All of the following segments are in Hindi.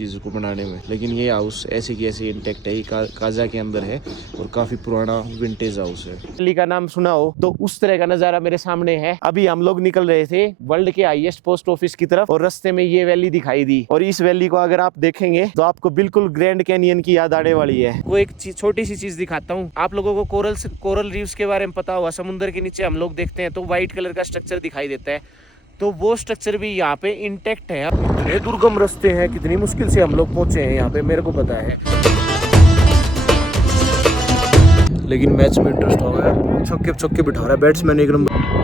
चीज़ को बनाने में, लेकिन ये हाउस ऐसे की ऐसे इंटेक्ट है। ये काजा के अंदर है और काफी पुराना विंटेज हाउस है। दिल्ली का नाम सुना हो तो उस तरह का नजारा मेरे सामने है। अभी हम लोग निकल रहे थे वर्ल्ड के हाईएस्ट पोस्ट ऑफिस की तरफ और रास्ते में ये वैली दिखाई दी, और इस वैली को अगर आप देखेंगे तो आपको बिल्कुल ग्रैंड कैनियन की याद आने वाली है। वो एक छोटी सी चीज दिखाता हूँ आप लोगों को। कोरल रीफ्स के बारे में पता होगा। समुद्र के नीचे हम लोग देखते हैं तो व्हाइट कलर का स्ट्रक्चर दिखाई देता है, तो वो स्ट्रक्चर भी यहाँ पे इंटेक्ट है। कितने दुर्गम रास्ते हैं, कितनी मुश्किल से हम लोग पहुंचे हैं यहाँ पे, मेरे को पता है। लेकिन मैच में इंटरेस्ट हो गया। छक्के बिठा रहा है बैट्समैन एक नंबर।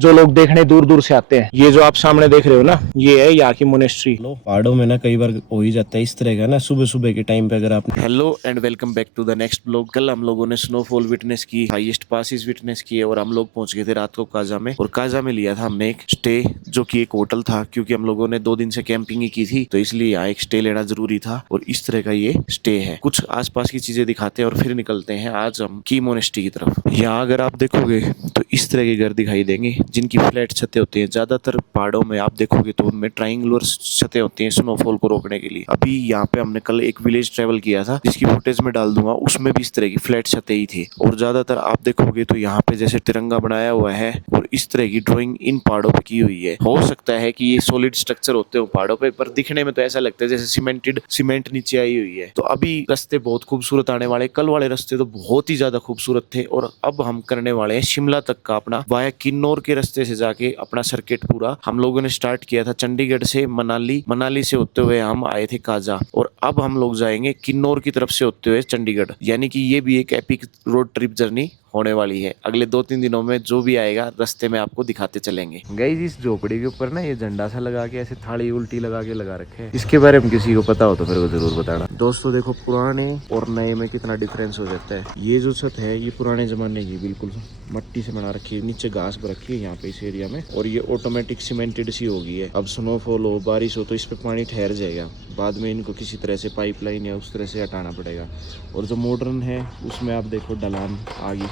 जो लोग देखने दूर दूर से आते हैं, ये जो आप सामने देख रहे हो ना, ये है यहाँ की मोनेस्ट्री। पहाड़ों में ना कई बार हो ही जाता है इस तरह का ना, सुबह सुबह के टाइम पे अगर आप। Hello and welcome back to the next blog. कल हम लोगों ने स्नोफॉल विटनेस की, हाईएस्ट पासिस विटनेस किए और हम लोग पहुंच गए थे रात को काजा में। और काजा में लिया था हमने एक स्टे, जो कि एक होटल था, क्योंकि हम लोगों ने 2 दिन से कैंपिंग ही की थी, तो इसलिए यहाँ एक स्टे लेना जरूरी था। और इस तरह का ये स्टे है। कुछ आसपास की चीजें दिखाते हैं और फिर निकलते हैं आज हम की मोनेस्ट्री की तरफ। यहाँ अगर आप देखोगे तो इस तरह के घर दिखाई देंगे जिनकी फ्लैट छतें होती हैं। ज्यादातर पहाड़ों में आप देखोगे तो उनमें ट्रायंगुलर छतें होती हैं स्नोफॉल को रोकने के लिए। अभी यहाँ पे हमने कल एक विलेज ट्रेवल किया था जिसकी फुटेज में डाल दूंगा, उसमें भी इस तरह की फ्लैट छतें ही थी। और ज्यादातर आप देखोगे तो यहाँ पे जैसे तिरंगा बनाया हुआ है और इस तरह की ड्राइंग इन पहाड़ों पे की हुई है। हो सकता है कि ये सॉलिड स्ट्रक्चर होते हो पहाड़ों पे, पर दिखने में तो ऐसा लगता है जैसे सीमेंट नीचे आई हुई है। तो अभी रास्ते बहुत खूबसूरत आने वाले। कल वाले रास्ते तो बहुत ही ज्यादा खूबसूरत थे और अब हम करने वाले हैं शिमला तक का अपना वाया किन्नौर के रास्ते से जाके अपना सर्किट पूरा। हम लोगों ने स्टार्ट किया था चंडीगढ़ से मनाली से होते हुए हम आए थे काजा, और अब हम लोग जाएंगे किन्नौर की तरफ से होते हुए चंडीगढ़। यानी कि ये भी एक एपिक रोड ट्रिप जर्नी होने वाली है। अगले 2-3 दिनों में जो भी आएगा रास्ते में आपको दिखाते चलेंगे। गाइस इस झोपड़ी के ऊपर ना ये झंडा सा लगा के ऐसे थाली उल्टी लगा के लगा रखे हैं। इसके बारे में किसी को पता हो तो मेरे को जरूर बताना। दोस्तों देखो पुराने और नए में कितना डिफरेंस हो जाता है। ये जो छत है ये पुराने जमाने की बिल्कुल मट्टी से बना रखी है, नीचे घास रखी है यहाँ पे इस एरिया में, और ये ऑटोमेटिक सीमेंटेड सी हो गई है। अब स्नोफॉल हो, बारिश हो तो इस पे पानी ठहर जाएगा, बाद में इनको किसी तरह से पाइपलाइन या उस तरह से हटाना पड़ेगा। और जो मॉडर्न है उसमें आप देखो ढलान आ गई,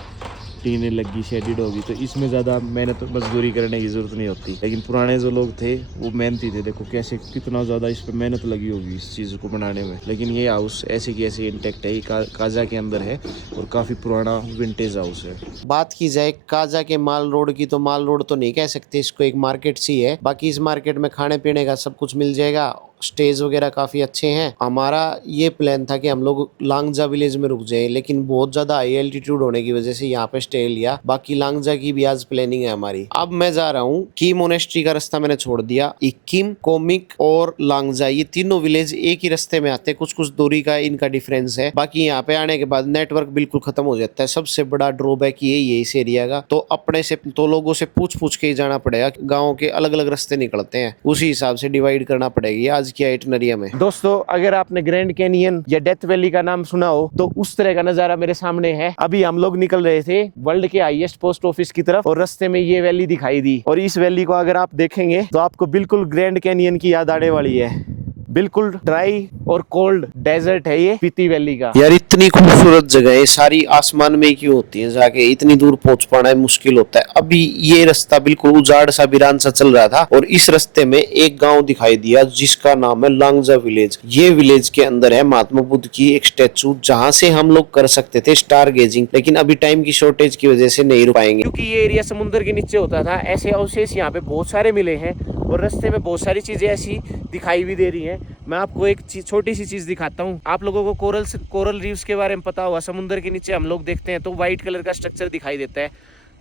टीने लगी, शेडिड होगी, तो इसमें ज़्यादा मेहनत मजदूरी करने की ज़रूरत नहीं होती। लेकिन पुराने जो लोग थे वो मेहनती थे। देखो कैसे कितना ज़्यादा इस पर मेहनत लगी होगी इस चीज़ को बनाने में। लेकिन ये हाउस ऐसे की ऐसे इंटेक्ट है। ये काजा के अंदर है और काफ़ी पुराना विंटेज हाउस है। बात की जाए काजा के माल रोड की, तो माल रोड तो नहीं कह सकते इसको, एक मार्केट सी है। बाकी इस मार्केट में खाने पीने का सब कुछ मिल जाएगा। स्टेज वगैरह काफ़ी अच्छे हैं। हमारा ये प्लान था कि हम लोग लांगजा विलेज में रुक जाएं, लेकिन बहुत ज़्यादा हाई एल्टीट्यूड होने की वजह से यहाँ पे स्टे लिया। बाकी लांगजा की भी आज प्लानिंग है हमारी। अब मैं जा रहा हूँ की मोनेस्ट्री का रास्ता मैंने छोड़ दिया। इक्किम, कोमिक और लांगजा ये तीनों विलेज एक ही रास्ते में आते हैं, कुछ कुछ दूरी का इनका डिफरेंस है। बाकी यहाँ पे आने के बाद नेटवर्क बिल्कुल खत्म हो जाता है। सबसे बड़ा ड्रॉबैक यही है इस एरिया का। तो अपने से तो लोगों से पूछ के ही जाना पड़ेगा। गाँव के अलग अलग रास्ते निकलते हैं, उसी हिसाब से डिवाइड करना पड़ेगी आज की आइटनरिया में। दोस्तों अगर आपने ग्रैंड कैनियन या डेथ वैली का नाम सुना हो तो उस तरह का नजारा मेरे सामने है। अभी हम लोग निकल रहे थे वर्ल्ड के हाईएस्ट पोस्ट ऑफिस की तरफ और रास्ते में ये वैली दिखाई दी, और इस वैली को अगर आप देखेंगे तो आपको बिल्कुल ग्रैंड कैनियन की याद आने वाली है। बिल्कुल ड्राई और कोल्ड डेजर्ट है ये स्पीति वैली का। यार इतनी खूबसूरत जगह है, सारी आसमान में क्यों होती है, जाके इतनी दूर पहुंच पाना मुश्किल होता है। अभी ये रास्ता बिल्कुल उजाड़ सा वीरान सा चल रहा था और इस रास्ते में एक गांव दिखाई दिया जिसका नाम है लांगजा विलेज। ये विलेज के अंदर है महात्मा बुद्ध की एक स्टैचू, जहाँ से हम लोग कर सकते थे स्टार गेजिंग, लेकिन अभी टाइम की शॉर्टेज की वजह से नहीं रुक पाएंगे, क्योंकि ये एरिया समुद्र के नीचे होता था। ऐसे अवशेष यहाँ पे बहुत सारे मिले हैं और रास्ते में बहुत सारी चीजें ऐसी दिखाई भी दे रही हैं। मैं आपको एक छोटी सी चीज दिखाता हूँ। आप लोगों को कोरल रीफ्स के बारे में पता होगा। समुद्र के नीचे हम लोग देखते हैं तो व्हाइट कलर का स्ट्रक्चर दिखाई देता है,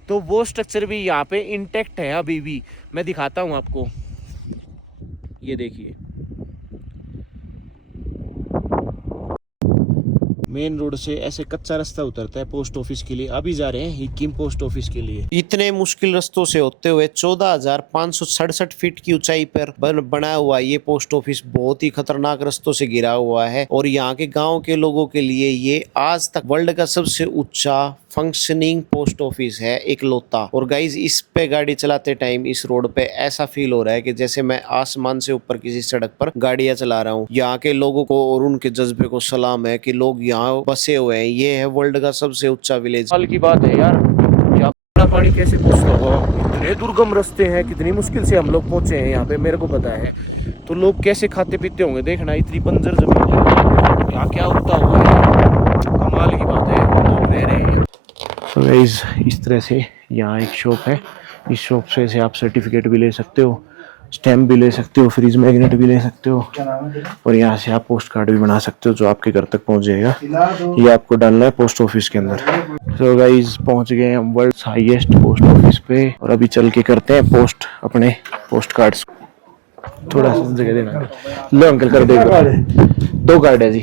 तो वो स्ट्रक्चर भी यहाँ पे इंटेक्ट है अभी भी। मैं दिखाता हूँ आपको, ये देखिए मेन रोड से ऐसे कच्चा रास्ता उतरता है पोस्ट ऑफिस के लिए। अभी जा रहे हैं इक्किम पोस्ट ऑफिस के लिए। इतने मुश्किल रास्तों से होते हुए 14,567 फीट की ऊंचाई पर बना हुआ ये पोस्ट ऑफिस बहुत ही खतरनाक रास्तों से घिरा हुआ है, और यहाँ के गांव के लोगों के लिए ये आज तक वर्ल्ड का सबसे ऊंचा फंक्शनिंग पोस्ट ऑफिस है इकलौता। और गाइज इस पे गाड़ी चलाते टाइम इस रोड पे ऐसा फील हो रहा है कि जैसे मैं आसमान से ऊपर किसी सड़क पर गाड़ियां चला रहा हूँ। यहाँ के लोगों को और उनके जज्बे को सलाम है कि लोग यहाँ बसे हुए हैं। ये है वर्ल्ड का सबसे ऊंचा विलेज। हाल की बात है यार, पानी कैसे पहुंचता होगा, इतने दुर्गम रास्ते हैं, कितनी मुश्किल से हम लोग पहुंचे हैं यहाँ पे, मेरे को पता है। तो लोग कैसे खाते पीते होंगे, देखना इतनी बंजर जमीन है, क्या क्या उगता हुआ है, कमाल की बात है, लोग रह रहे हैं। तो गाइस इस तरह से यहाँ एक शॉप है, इस शॉप से आप सर्टिफिकेट भी ले सकते हो, स्टैम्प भी ले सकते हो, फ्रीज मैग्नेट भी ले सकते हो, और यहाँ से आप पोस्ट कार्ड भी बना सकते हो जो आपके घर तक पहुँच जाएगा। ये आपको डालना है पोस्ट ऑफिस के अंदर। तो गाइस पहुँच गए हम वर्ल्ड हाईएस्ट पोस्ट ऑफिस पे, और अभी चल के करते हैं पोस्ट अपने पोस्ट कार्ड्स। थोड़ा सा जगह देना, लो अंकल कर देगा, 2 कार्ड है जी।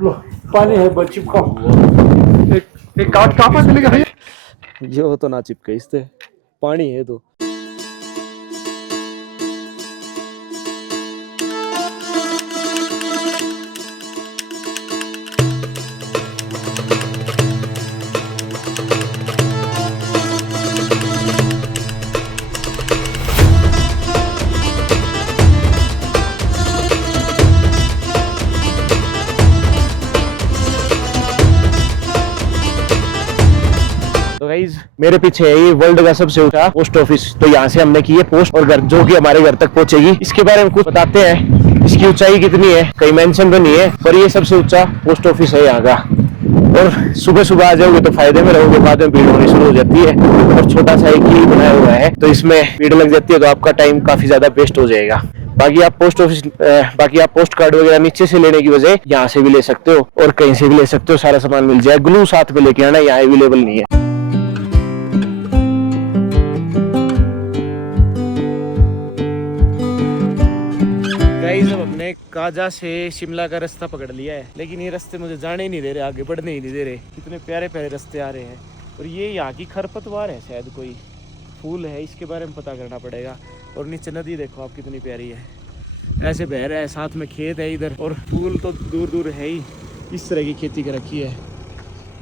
लो पानी है बच्ची को, एक कार्ड कहाँ पर मिलेगा भैया? ये हो तो ना चिपके, इससे पानी है तो। तो गाइज मेरे पीछे है ये वर्ल्ड का सबसे ऊंचा पोस्ट ऑफिस। तो यहाँ से हमने की है पोस्ट, और घर जो कि हमारे घर तक पहुंचेगी। इसके बारे में कुछ बताते हैं, इसकी ऊंचाई कितनी है, कहीं मेंशन तो नहीं है, पर ये सबसे ऊंचा पोस्ट ऑफिस है यहाँ का। और सुबह सुबह आ जाओगे तो फायदे में रहोगे, बाद में भीड़ होनी शुरू हो जाती है, और छोटा सा एक ही बनाया हुआ है तो इसमें भीड़ लग जाती है, तो आपका टाइम काफी ज्यादा वेस्ट हो जाएगा। बाकी आप पोस्ट कार्ड वगैरह नीचे से लेने की बजाय यहाँ से भी ले सकते हो, और कहीं से भी ले सकते हो, सारा सामान मिल जाए। ग्लू साथ में लेके आना, यहाँ अवेलेबल नहीं है। गाइस अब हमने काजा से शिमला का रास्ता पकड़ लिया है, लेकिन ये रास्ते मुझे जाने ही नहीं दे रहे, आगे बढ़ने ही नहीं दे रहे। कितने प्यारे प्यारे रास्ते आ रहे हैं, और ये यहाँ की खरपतवार है, शायद कोई फूल है, इसके बारे में पता करना पड़ेगा। और नीचे नदी देखो आप कितनी प्यारी है, ऐसे बह रहा है, साथ में खेत है इधर, और फूल तो दूर दूर है ही। इस तरह की खेती कर रखी है,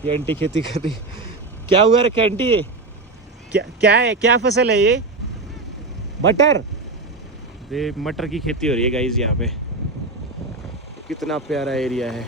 ये एंटी खेती कर रही। क्या हुआ रखा एंटी, ये क्या है, क्या फसल है ये? मटर। ये मटर की खेती हो रही है गाइस यहाँ पे, कितना प्यारा एरिया है।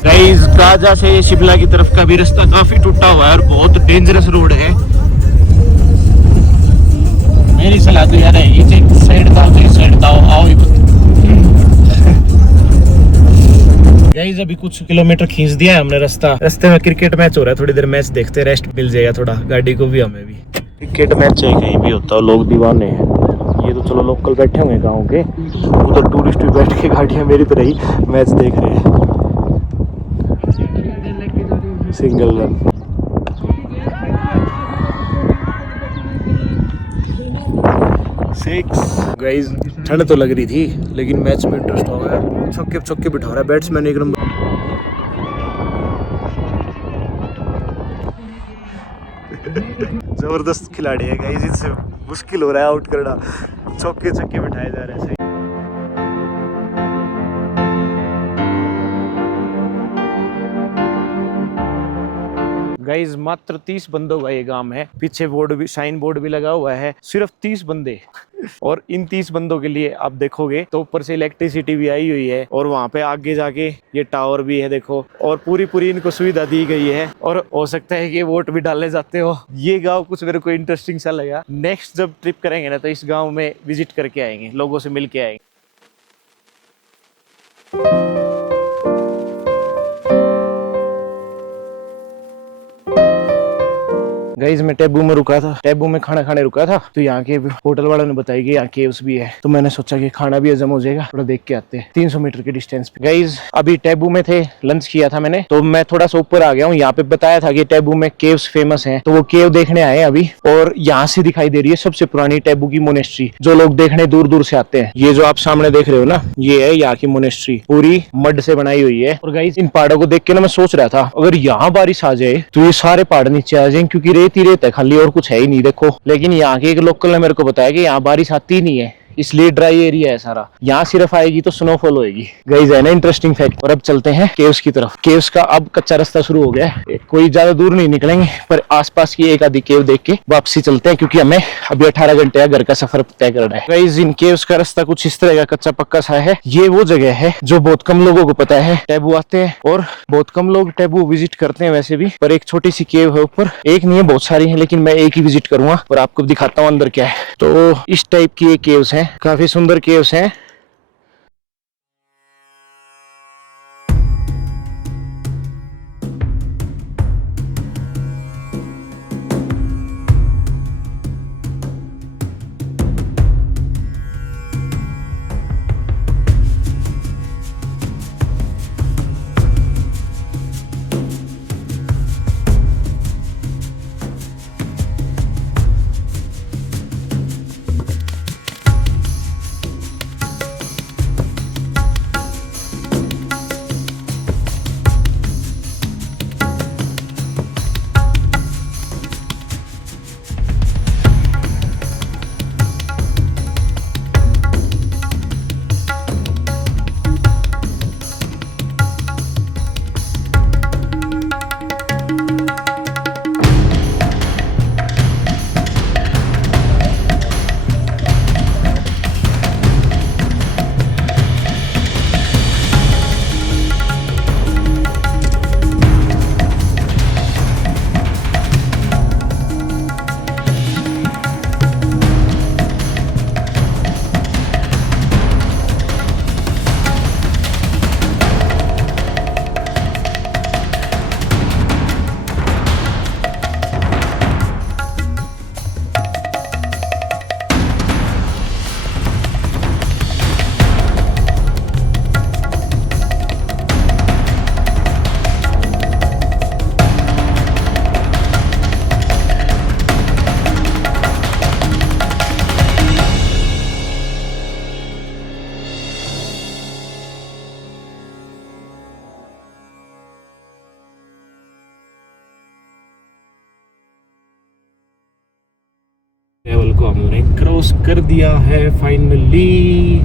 गाइस काजा से शिमला की तरफ का भी रास्ता काफी टूटा हुआ है और बहुत डेंजरस रोड है। मेरी सलाह तो यार है इस साइड का तो इस साइड का आओ। गाइस अभी कुछ किलोमीटर खींच दिया है हमने रास्ता, रास्ते में क्रिकेट मैच हो रहा है, थोड़ी देर मैच देखते, रेस्ट मिल जाएगा थोड़ा गाड़ी को भी, हमें भी। क्रिकेट मैच है कहीं भी होता है, लोग दीवाने हैं। ये तो चलो लोकल बैठे होंगे गाँव के, उधर टूरिस्ट भी बैठ के गाड़ियाँ मेरी तरह ही मैच देख रहे हैं। Single run. गाइस ठंड तो लग रही थी, लेकिन मैच में इंटरेस्ट हो गया। छक्के बिठा रहा है बैट्समैन एक नंबर। जबरदस्त खिलाड़ी है गाइस, इससे मुश्किल हो रहा है आउट करना, छक्के बिठाए जा रहे हैं। गाइस मात्र 30 बंदों का ये गांव है, पीछे बोर्ड भी, साइन बोर्ड भी लगा हुआ है, सिर्फ 30 बंदे। और इन 30 बंदों के लिए आप देखोगे तो ऊपर से इलेक्ट्रिसिटी भी आई हुई है, और वहाँ पे आगे जाके ये टावर भी है देखो, और पूरी इनको सुविधा दी गई है। और हो सकता है कि वोट भी डालने जाते हो। ये गाँव कुछ मेरे को इंटरेस्टिंग सा लगा। नेक्स्ट जब ट्रिप करेंगे ना तो इस गाँव में विजिट करके आएंगे, लोगों से मिल के आएंगे। गाइस मैं टेबू में रुका था, टेबू में खाना खाने रुका था, तो यहाँ के होटल वालों ने बताया कि यहाँ केव्स भी है, तो मैंने सोचा कि खाना भी हजम हो जाएगा, थोड़ा देख के आते हैं। 300 मीटर के डिस्टेंस पे। गाइस अभी टेबू में थे, लंच किया था मैंने, तो मैं थोड़ा सा ऊपर आ गया हूँ। यहाँ पे बताया था कि टेबू में केव्स फेमस हैं, तो वो केव देखने आए अभी। और यहाँ से दिखाई दे रही है सबसे पुरानी टेबू की मोनेस्ट्री, जो लोग देखने दूर दूर से आते हैं। ये जो आप सामने देख रहे हो ना, ये है यहाँ की मोनेस्ट्री, पूरी मड से बनाई हुई है। और गाइस इन पहाड़ों को देख के ना मैं सोच रहा था, अगर यहाँ बारिश आ जाए तो ये सारे पहाड़ नीचे आ जाए, क्योंकि रेत ही रेत है खाली, और कुछ है ही नहीं देखो। लेकिन यहाँ के एक लोकल ने मेरे को बताया कि यहाँ बारिश आती ही नहीं है, इसलिए ड्राई एरिया है सारा। यहाँ सिर्फ आएगी तो स्नोफॉल होएगी। गाइस है ना इंटरेस्टिंग फैक्ट। और अब चलते हैं केव्स की तरफ। केव्स का अब कच्चा रास्ता शुरू हो गया है, कोई ज्यादा दूर नहीं निकलेंगे, पर आसपास की एक आधी केव देख के वापसी चलते हैं, क्योंकि हमें अभी 18 घंटे का घर का सफर तय करना है। गाइस इन केव्स का रास्ता कुछ इस तरह का कच्चा पक्का सा है। ये वो जगह है जो बहुत कम लोगों को पता है। टैबू आते हैं और बहुत कम लोग टैबू विजिट करते हैं वैसे भी, पर एक छोटी सी केव है ऊपर, एक नहीं है बहुत सारी है, लेकिन मैं एक ही विजिट करूंगा और आपको दिखाता हूँ अंदर क्या है। तो इस टाइप की एक केव्स है, काफी सुंदर केव्स हैं। लेवल को हमने क्रॉस कर दिया है finally.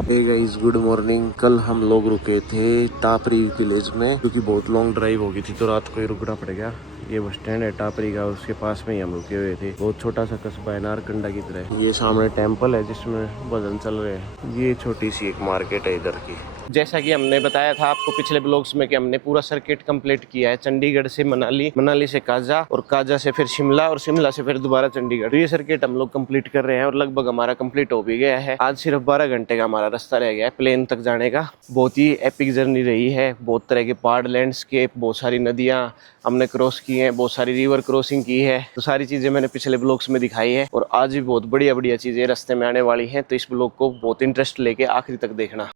Hey guys good morning. कल हम लोग रुके थे टापरी विलेज में, क्योंकि बहुत लॉन्ग ड्राइव हो गई थी तो रात को ही रुकना पड़ गया। ये बस स्टैंड है टापरी का, उसके पास में ही हम रुके हुए थे। बहुत छोटा सा कस्बा है नारकंडा की तरह। ये सामने टेंपल है जिसमें भजन चल रहे हैं। ये छोटी सी एक मार्केट है इधर की। जैसा कि हमने बताया था आपको पिछले ब्लॉग्स में कि हमने पूरा सर्किट कंप्लीट किया है, चंडीगढ़ से मनाली, मनाली से काजा, और काजा से फिर शिमला, और शिमला से फिर दोबारा चंडीगढ़। तो ये सर्किट हम लोग कंप्लीट कर रहे हैं और लगभग हमारा कंप्लीट हो भी गया है। आज सिर्फ 12 घंटे का हमारा रास्ता रह गया है प्लेन तक जाने का। बहुत ही एपिक जर्नी रही है। बहुत तरह के पहाड़, लैंडस्केप, बहुत सारी नदियाँ हमने क्रॉस की हैं, बहुत सारी रिवर क्रॉसिंग की है। तो सारी चीज़ें मैंने पिछले ब्लॉग्स में दिखाई है, और आज भी बहुत बढ़िया बढ़िया चीज़ें रास्ते में आने वाली हैं। तो इस ब्लॉग को बहुत इंटरेस्ट लेके आखिरी तक देखना।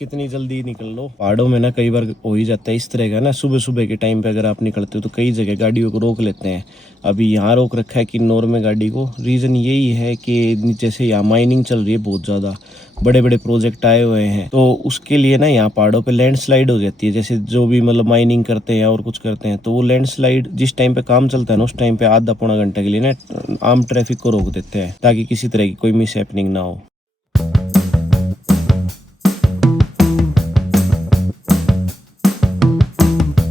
कितनी जल्दी निकल लो। पहाड़ों में ना कई बार हो ही जाता है इस तरह का ना, सुबह सुबह के टाइम पे अगर आप निकलते हो तो कई जगह गाड़ियों को रोक लेते हैं। अभी यहाँ रोक रखा है किन्नौर में गाड़ी को। रीज़न यही है कि जैसे यहाँ माइनिंग चल रही है, बहुत ज़्यादा बड़े बड़े प्रोजेक्ट आए हुए हैं, तो उसके लिए ना यहाँ पहाड़ों पे लैंडस्लाइड हो जाती है। जैसे जो भी मतलब माइनिंग करते हैं और कुछ करते हैं, तो वो लैंडस्लाइड जिस टाइम पे काम चलता है ना, उस टाइम पे आधा पौना घंटे के लिए ना आम ट्रैफिक को रोक देते हैं, ताकि किसी तरह की कोई मिस हैपनिंग ना हो।